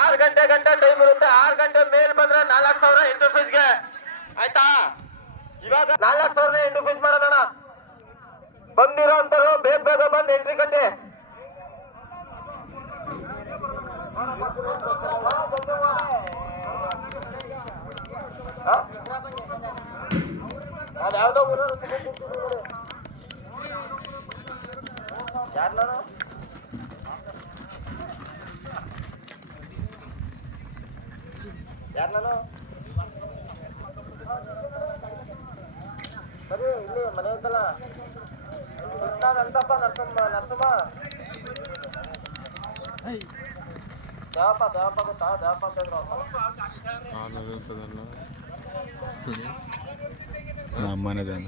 ಆರು ಗಂಟೆ ಗಂಟೆ ಟೈಮ್ ಇರುತ್ತೆ. ಆರು ಗಂಟೆ ಮೇಲ್ ಬಂದ್ರೆ ನಾಲ್ಕು ಸಾವಿರ ಎಂಟು ಫೀಸ್ಗೆ ಆಯ್ತಾ? ಇವಾಗ ನಾಲ್ಕು ಸಾವಿರ ಎಂಟು ಫೀಸ್ ಮಾಡೋಣ ಬಂದಿರೋ ಬೇಗ ಬೇಗ ಬಂದ್ ಎಂಟ್ರಿ ಗಂಟೆ ಅದ್ಯಾವ್ದೋ ಊರವ್ರು ಯಾರು ನಾನು ಯಾರು ನಾನು ಸರಿ ಇಲ್ಲಿ ಮನೆ ಐತಲ್ಲ ಕೃಷ್ಣ ನಂತಪ್ಪ ನರಸಮ್ಮ ನರಸಮ್ಮ ದೇವಪ್ಪ ದೇವಪ್ಪ ಗೊತ್ತಾ ದೇವಪ್ಪ ಅಂತ ಇದ್ರು ಅವ್ರು. ಅಮ್ಮನದೇನ